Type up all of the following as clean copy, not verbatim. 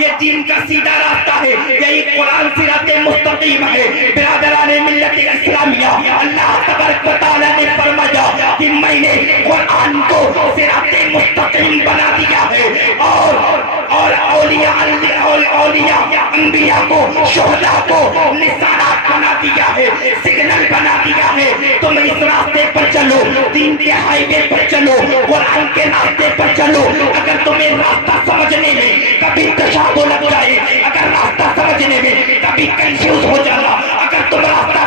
یہ دین کا سیدھا راستہ ہے، یہی قرآن صراط مستقیم ہے۔ برادران ملت اسلامیہ، اللہ تبارک و تعالیٰ نے فرمایا کہ میں نے قرآن کو صراط مستقیم بنا دیا ہے، اور اولیاء انبیاء کو، شہداء کو نشانات بنا دیا ہے، سگنل بنا دیا ہے۔ تم اس راستے پر چلو، دین کے ہائی وے پر چلو، قرآن کے راستے پر چلو۔ اگر تمہیں راستہ سمجھنے میں کبھی تشابہ لگ جائے، اگر راستہ سمجھنے میں کبھی کنفیوز ہو جانا، اگر راستہ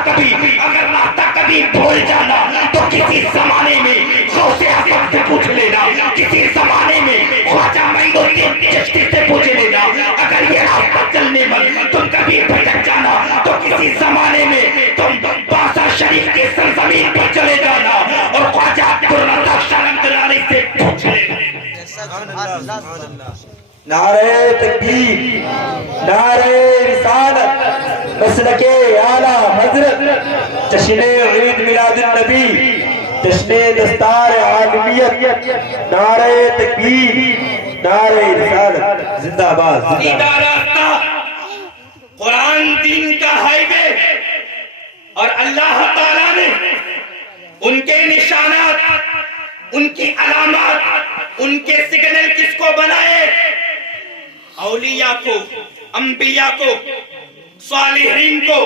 کبھی بھول جانا، تو کسی زمانے میں غوث اعظم سے پوچھ لینا، کسی زمانے میں خواجہ معین الدین چشتی سے پوچھ لینا۔ اگر یہ راستہ چلنے میں تم کبھی بھٹک جانا، تو کسی زمانے میں تم باسا شریف کی سرزمین پر چلے جانا اور خواجہ عبدالرزاق شاہ رحمۃ اللہ علیہ سے پوچھ لینا۔ نعرہ تکبیر، نعرہ رسالت، مسلک اعلیٰ حضرت، جشن عید میلاد النبی، جشن دستار عالمیت، نعرہ تکبیر، نعرہ رسالت، زندہ باد۔ سیدھا راستہ، قرآن دین کا ہائی وے، اور اللہ تعالیٰ نے ان کے نشانات، ان کی علامات، ان کے سگنل کس کو بنائے؟ اولیاء کو، انبیاء کو، صالحین کو،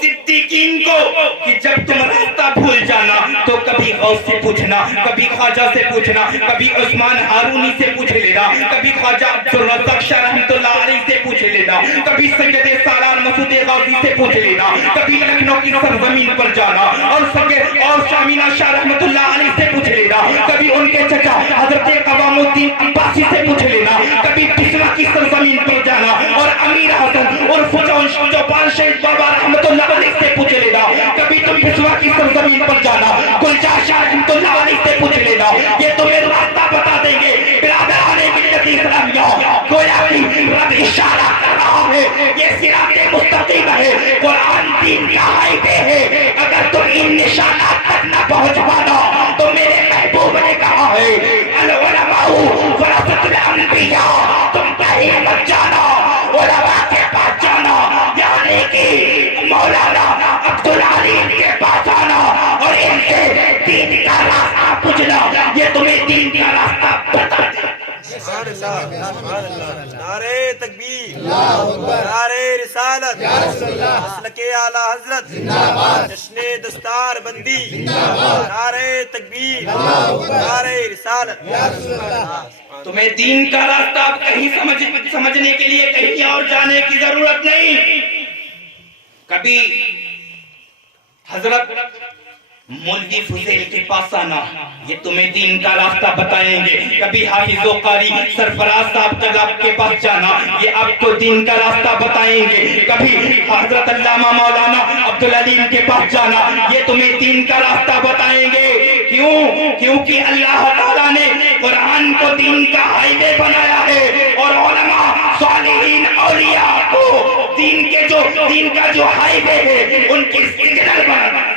صدیقین کو، کہ جب تم راستہ بھول جانا تو کبھی غوث سے پوچھنا، کبھی خواجہ سے پوچھنا، کبھی عثمان ہارونی سے پوچھ لینا، کبھی خواجہ عبدالرزاق شاہ رحمۃ اللہ علیہ سے پوچھ لینا، کبھی سید سالار مسعود غازی سے پوچھ لینا، کبھی لکھنؤ کی سرزمین پر جانا اور شامینہ شاہ رحمۃ اللہ علیہ سے پوچھ لینا، کبھی ان کے چچا حضرت قوام الدین عباسی سے پوچھ لینا، کبھی پچھلا کی سرزمین پر جانا اور امیر حسن اور چوپان شہید بابا رحمۃ اللہ علیہ سے پوچھ لینا، کبھی تم پچھلا کی سرزمین پر جانا، گلچار شاہ رحمۃ اللہ علیہ سے پوچھ لینا، یہ تمہیں راستہ بتا دیں گے۔ برادران ملت اسلامیہ، گویا کہ رب اشارہ کر رہا ہے، یہ صراط مستقیم ہے، قرآن دین کا ہائی وے ہے۔ اگر تم ان نشانات تک نہ پہنچ پانا تو میرے محبوب نے کہا ہے العلماء ورثۃ الانبیاء، تم کہیں مت جانا، علماء کے پاس جانا، یعنی کہ مولانا عبدالعلیم کے پاس آنا اور ان سے دین کا راستہ پوچھنا، یہ تمہیں دین کا راستہ بتا دے۔ نعرہ تکبیر، نعرہ رسالت، مسلک اعلیٰ حضرت، جشن دستار بندی، نعرہ تکبیر، نعرہ رسالت۔ تمہیں دین کا راستہ کہیں سمجھنے کے لیے کہیں اور جانے کی ضرورت نہیں۔ کبھی حضرت مولوی فضیل کے پاس آنا، یہ تمہیں دین کا راستہ بتائیں گے۔ کبھی حافظ و قاری سرفراز صاحب طلاب کے پاس جانا، یہ آپ کو دین کا راستہ بتائیں گے۔ کبھی حضرت علامہ مولانا عبدالعلیم کے پاس جانا، یہ تمہیں دین کا راستہ بتائیں گے۔ کیوں؟ کیونکہ اللہ تعالیٰ نے قرآن کو دین کا ہائی وے بنایا ہے، اور علماء، صالحین، اولیاء کو دین کا جو ہائی وے ہے ان کی سگنل بنانا۔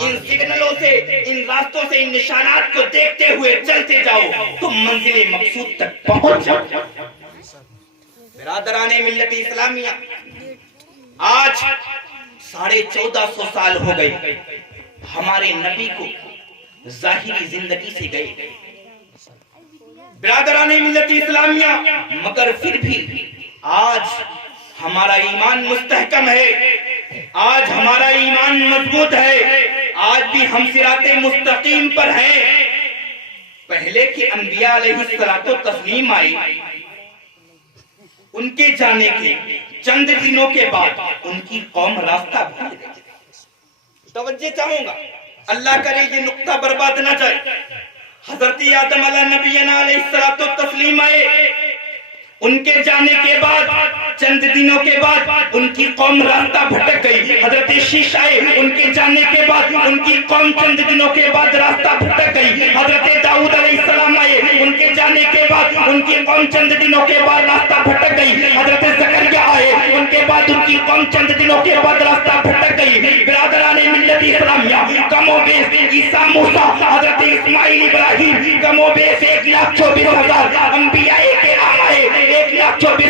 ان سگنلوں سے، ان راستوں سے، ان نشانات کو دیکھتے ہوئے چلتے جاؤ، تم منزل مقصود تک پہنچ جاؤ۔ برادران ملت اسلامیہ، آج 1450 سال ہو گئے ہمارے نبی کو ظاہری زندگی سے گئے۔ برادران ملت اسلامیہ، مگر پھر بھی آج ہمارا ایمان مستحکم ہے، آج ہمارا ایمان مضبوط ہے، آج بھی ہم صراط مستقیم پر ہیں۔ پہلے کے انبیاء علیہ الصلوۃ والتسلیم آئے، ان کے جانے کے چند دنوں کے بعد ان کی قوم راستہ بھول گئی۔ توجہ چاہوں گا، اللہ کرے یہ نقطہ برباد نہ جائے۔ حضرت آدم علیہ نبینا علیہ الصلوۃ والتسلیم آئے، ان کے جانے کے بعد چند دنوں کے بعد ان کی قوم راستہ بھٹک گئی۔ حضرت شیش آئے، ان کے جانے کے بعد ان کی قوم چند دنوں کے بعد راستہ بھٹک گئی۔ حضرت داؤد علیہ السلام آئے، ان کے جانے کے بعد ان کی قوم چند دنوں کے بعد راستہ بھٹک گئی۔ حضرت زکریا آئے، ان کے بعد ان کی قوم چند دنوں کے بعد راستہ بھٹک گئی۔ برادران ملت اسلامیہ، کم و بیش عیسیٰ موسیٰ، حضرت اسماعیل ابراہیم، کم و بیش 1,24,000 انبیاء کرام آئے، 1,24,000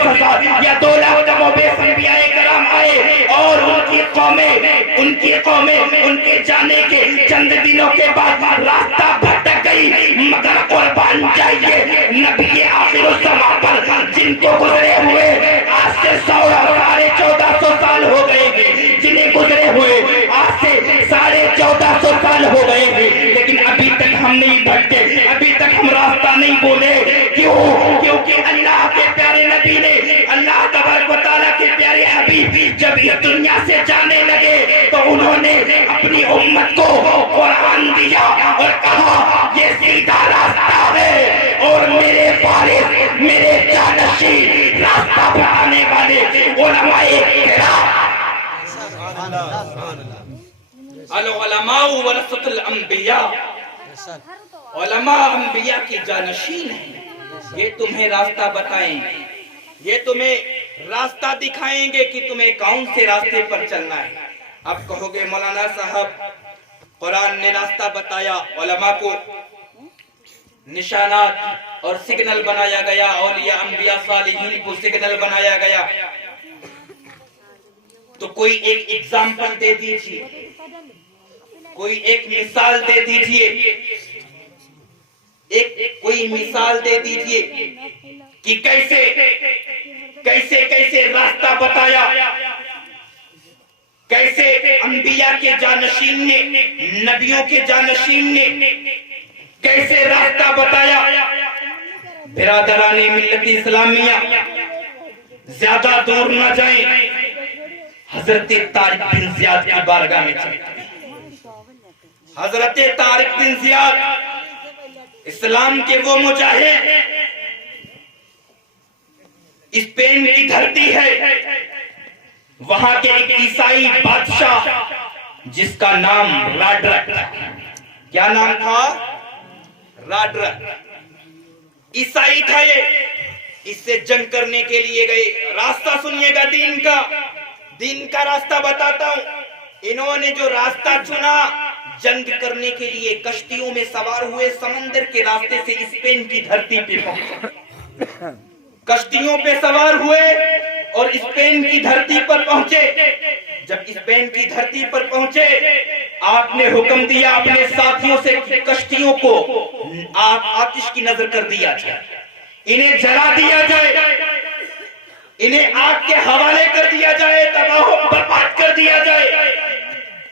کی قومیں ان کے جانے کے چند دنوں کے بعد راستہ بھٹک گئی، مگر قربان جائیے نبی آخر الزمان پر جن کو گزرے ہوئے آج سے 1450 سال ہو گئے ہیں، جنہیں گزرے ہوئے آج سے 1450 سال ہو گئے ہیں، لیکن ابھی تک ہم نہیں بھٹکے، ابھی تک ہم راستہ نہیں بولے۔ کیوں؟ کیونکہ اللہ کے پیارے نبی نے، اللہ تبارک و تعالیٰ کے پیارے حبیب جب اس دنیا سے جانے لگے تو انہوں نے اپنی امت کو قرآن دیا اور کہا یہ سیدھا راستہ ہے، اور میرے وارث، میرے جانشین، راستہ بتانے والے علماء کرام۔ العلماء ورثۃ الانبیاء، علماء انبیاء کی جانشین ہیں، یہ تمہیں راستہ بتائیں، یہ تمہیں راستہ دکھائیں گے کہ تمہیں کون سے راستے پر چلنا ہے۔ اب کہو گے مولانا صاحب قرآن نے راستہ بتایا، علماء کو نشانات اور سگنل بنایا گیا، اولیاء انبیاء صالحین کو سگنل بنایا گیا، تو کوئی ایک ایگزامپل دے دیجئے، کوئی ایک مثال دے دیجئے، کوئی مثال دے دیجئے کہ کیسے راستہ بتایا، کیسے انبیاء کے جانشین نے، نبیوں کے جانشین نے کیسے راستہ بتایا۔ برادران ملت اسلامیہ، زیادہ دور نہ جائیں، حضرت طارق بن زیاد کی بارگاہ میں چلتے ہیں۔ حضرت طارق بن زیاد اسلام کے وہ مجاہد، اسپین کی دھرتی ہے، وہاں کے ایک عیسائی بادشاہ جس کا نام راڈرک، کیا نام تھا؟ راڈرک، عیسائی تھا یہ، اس سے جنگ کرنے کے لیے گئے۔ راستہ سنیے گا دین کا راستہ بتاتا ہوں۔ انہوں نے جو راستہ چنا جنگ کرنے کے لیے، کشتیوں میں سوار ہوئے، سمندر کے راستے سے اسپین کی دھرتی پہ پہنچے، کشتیوں پہ سوار ہوئے اور اسپین کی دھرتی پر پہنچے۔ جب اسپین کی دھرتی پر پہنچے، آپ نے حکم دیا اپنے ساتھیوں سے کہ کشتیوں کو آتش کی نظر کر دیا جائے، انہیں جلا دیا جائے، انہیں آگ کے حوالے کر دیا جائے، تباہ و برباد کر دیا جائے۔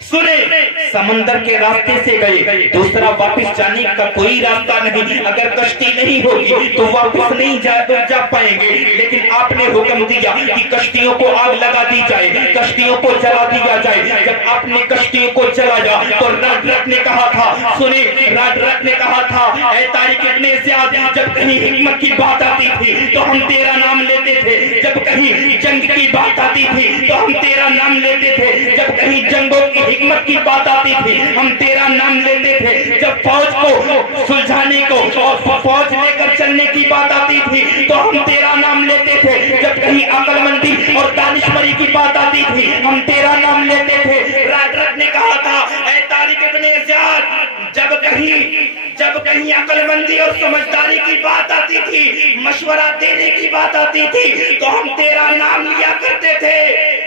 سنیں، سمندر کے راستے سے گئے، دوسرا واپس جانے کا کوئی راستہ نہیں، اگر کشتی نہیں ہوگی تو واپس نہیں جا پائیں گے، لیکن آپ نے حکم دیا کہ کشتیوں کو آگ لگا دی جائے، کشتیوں کو جلا دیا جائے۔ جب آپ نے کشتیوں کو جلایا تو راڈرک نے کہا تھا، سنیں، راڈرک نے کہا تھا، اے طارق ابن زیاد، جب کہیں حکمت کی بات آتی تھی تو ہم تیرا نام لیتے تھے، جب کہیں جنگ کی بات آتی تھی تو ہم تیرا نام لیتے تھے، جب کہیں جنگوں کی حکمت کی بات آتی تھی ہم تیرا نام لیتے تھے، جب فوج کو سلجھانے کو اور فوج لے کر چلنے کی بات آتی تھی تو ہم تیرا نام لیتے تھے، جب کہیں عقل مندی اور دانشوری کی بات آتی تھی ہم تیرا نام لیتے تھے۔ راڈرک نے کہا تھا، اے طارق ابن زیاد، جب کہیں عقل مندی اور سمجھداری کی بات آتی تھی، مشورہ دینے کی بات آتی تھی تو ہم تیرا نام لیا کرتے تھے۔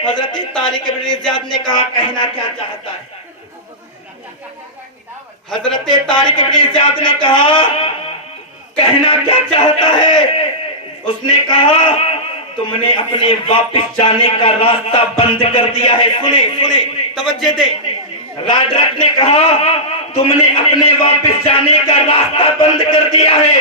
حضرت طارق ابن زیاد نے کہا، کہنا کیا چاہتا ہے؟ حضرت طارق ابن زیاد نے کہا، کہنا کیا چاہتا ہے؟ اس نے کہا، تم نے اپنے واپس جانے کا راستہ بند کر دیا ہے۔ سنیں، توجہ دیں۔ راڈرک نے کہا، تم نے اپنے واپس جانے کا راستہ بند کر دیا ہے،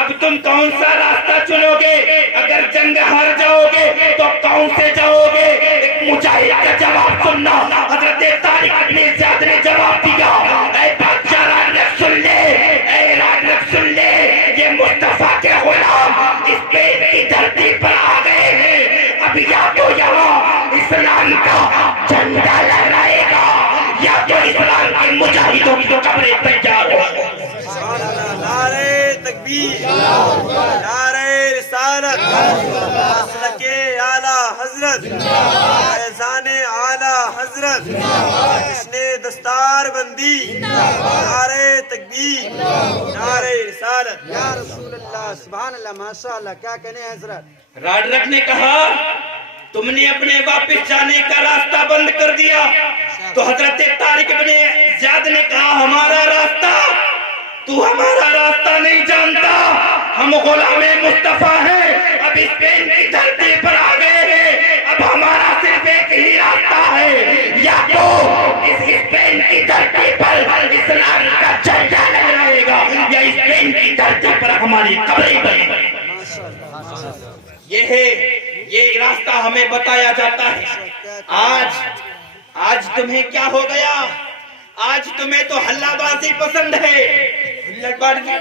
اب تم کون سا راستہ چنو گے؟ اگر جنگ ہار جاؤ گے تو کون سے جاؤ گے؟ ایک مجاہد کا جواب سننا۔ حضرت طارق ابن زیاد نے جواب دیا، اے بادشاہ راڈرک سن لے، اے راڈرک سن لے، یہ مصطفیٰ کے غلام اسپین کی دھرتی پر آ گئے ہیں، اب یا تو یہاں اسلام کا جھنڈا لہرائے گا یا تو اسلام کے مجاہدوں کی قبریں تیار ہو۔ نعرہ تکبیر، نعرہ رسالت، مسلک اعلیٰ حضرت، فیضان اعلیٰ حضرت، جشن دستار بندی، نعرہ تکبیر، نعرہ رسالت۔ یا رسول اللہ، سبحان اللہ، ماشاءاللہ، کیا کہنے ہیں حضرت؟ راڈرک نے کہا، تم نے اپنے واپس جانے کا راستہ بند کر دیا، تو حضرت طارق بن زیاد نے کہا ہمارا راستہ تو ہمارا راستہ نہیں جانتا، ہم غلام مصطفیٰ ہیں، اب اسپین کی دھرتی پر آ گئے ہیں، اب ہمارا صرف ایک ہی راستہ ہے، یا تو اس اسپین کی دھرتی پر اسلام کا جھنڈا لہرائے گا یا اسپین کی دھرتی پر ہماری قبریں بنے گی۔ یہ راستہ ہمیں بتایا جاتا ہے۔ آج تمہیں کیا ہو گیا؟ آج تمہیں تو ہلہ بازی پسند ہے،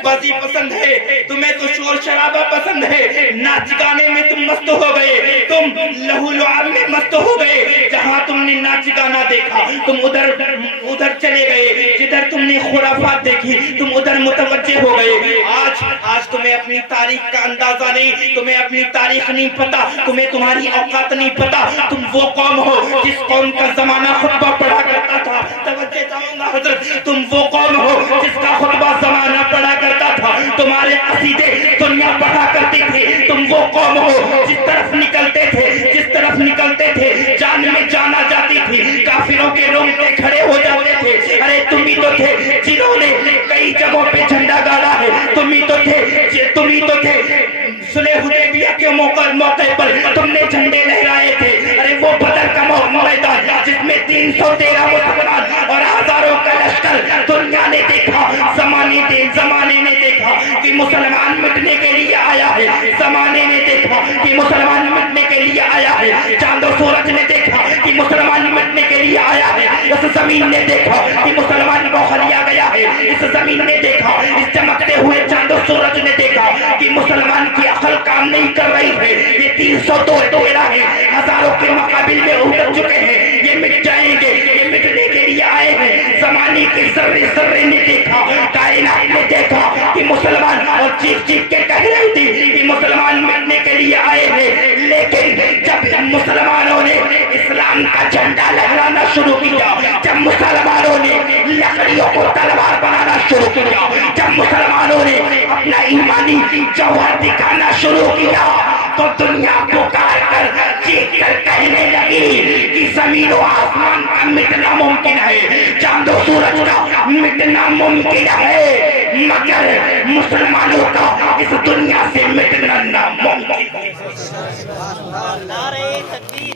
بازی پسند ہے، تمہیں تو شور شرابہ پسند ہے، ناچ گانے میں تم مست ہو گئے، تم لہو لعاب میں مست ہو گئے، جہاں تم نے ناچ گانا دیکھا تم ادھر چلے گئے، جدھر تم نے خرافات دیکھی تم ادھر متوجہ ہو گئے۔ آج تمہیں اپنی تاریخ کا اندازہ نہیں، تمہیں اپنی تاریخ نہیں پتا، تمہیں تمہاری اوقات نہیں پتا، تم وہ قوم ہو جس قوم کا زمانہ خطبہ پڑھا کرتا تھا، توجہ چاہوں گا حضرت، تم وہ قوم ہو جس کا خطبہ زمانہ پڑھا کرتا تھا، تمہارے قصیدے دنیا پڑھا کرتی تھی، تم وہ قوم ہو جس طرف نکلتے تھے جان میں جانا جاتی تھی، کافروں کے رونگٹے کھڑے ہو جاتے تھے۔ ارے تم ہی تو تھے جنہوں نے کئی جگہوں پہ جھنڈا گاڑا ہے، تم ہی تو تھے صلح حدیبیہ کے موقع پر تم نے جھنڈے لہرائے تھے۔ ارے وہ بدر کا میدان جس میں 313 مسلمان اور ہزاروں کا لشکر، دنیا نے دیکھا، زمانے نے دیکھا کہ مسلمان مٹنے کے لیے آیا ہے، زمانے نے دیکھا کہ مسلمان مٹنے کے لیے آیا ہے، چاند و سورج نے دیکھا کہ مسلمان مٹنے کے لیے آیا ہے، اس زمین نے دیکھا کہ مسلمان بوخ لیا گیا ہے، اس زمین نے دیکھا، اس چمکتے ہوئے چاند و سورج نے دیکھا کہ مسلمان کی عقل کام نہیں کر رہی ہے، یہ 313 ہے، ہزاروں کے مقابل میں اتر چکے ہیں، یہ مٹ جائیں گے، یہ مٹنے کے لیے آئے ہیں۔ زمانے کے ذرے نے دیکھا، کائنات نے دیکھا کہ مسلمان، اور چیخ کے کہہ رہی تھی کہ مسلمان مٹنے کے لیے آئے ہیں، لیکن جب مسلمانوں نے اسلام کا جھنڈا لہرانا شروع کیا، جب مسلمانوں نے لکڑیوں کو تلوار بنانا شروع کیا، جب مسلمانوں نے اپنا ایمانی جوہر دکھانا شروع کیا، تو دنیا پکار کر چیخ کر کہنے لگی کہ زمین و آسمان کا مٹنا ممکن ہے، چاند و سورج کا مٹنا ممکن ہے، مگر مسلمانوں کا اس دنیا سے مٹنا ناممکن ہے۔ نعرہ تکبیر